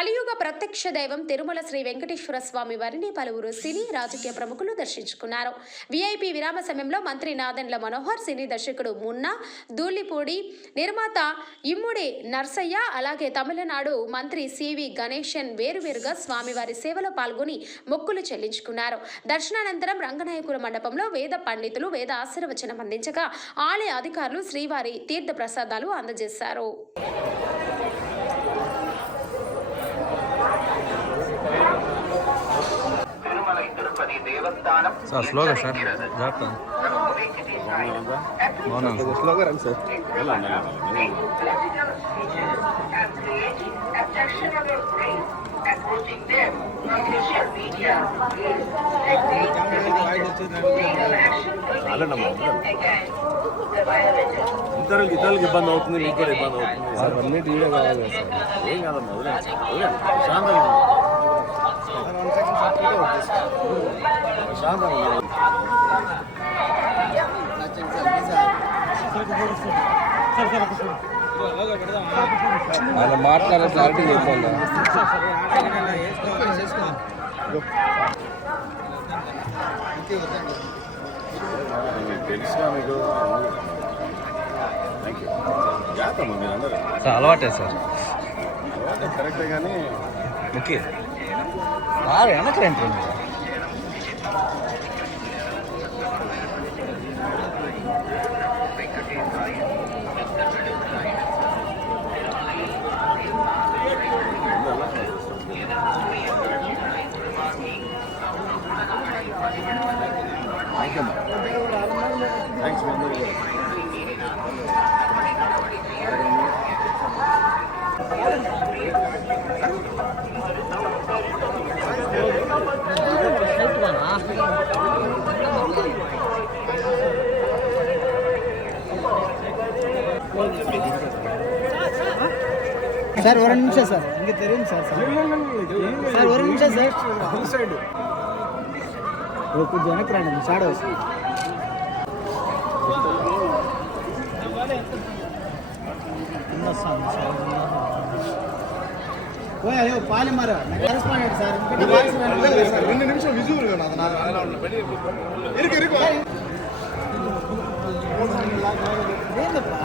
కలియుగ ప్రత్యక్ష దైవం తిరుమల శ్రీ వెంకటేశ్వర స్వామి వారిని పలువురు సినీ రాజకీయ ప్రముఖులు దర్శించుకున్నారు. వీఐపీ విరామ సమయంలో మంత్రి నాదెండ్ల మనోహర్, సినీ దర్శకుడు మున్నా, ధూళిపూడి నిర్మాత ఇమ్ముడి నర్సయ్య, అలాగే తమిళనాడు మంత్రి సివి గణేశన్ వేరువేరుగా స్వామివారి సేవలో పాల్గొని మొక్కులు చెల్లించుకున్నారు. దర్శనానంతరం రంగనాయకుల మండపంలో వేద పండితులు వేద ఆశీర్వచనం అందించగా ఆలయ అధికారులు శ్రీవారి తీర్థ ప్రసాదాలు అందజేశారు. సార్ స్లోగా సార్ జాగ్రత్త స్లోగా రండి సార్. ఇతరులకు ఇబ్బంది అవుతుంది, మీకు కూడా ఇబ్బంది అవుతుంది సార్. అన్నీ టీవీ కావాలి సార్. ఏం కాదమ్మా, వదిలేదు శాంతంగా ఆయన మాట్లాడే క్లారిటీ చెప్పాలి. తెలుసా మీకు? సార్ అలవాటే సార్, కరెక్టే కానీ ఓకే వెనక్కి రండి. థ్యాంక్స్ మీ అందరూ. సార్ ఒక నిమిషం సార్, ఇంక తెలియదు సార్. సార్ ఒక నిమిషం సార్, కొంచెం వెనక్కి రండి. షాడో అయ్యో పాలి మర కరెస్పాండెంట్ సార్. 2 నిమిషం విజువల్ ఏందప్పా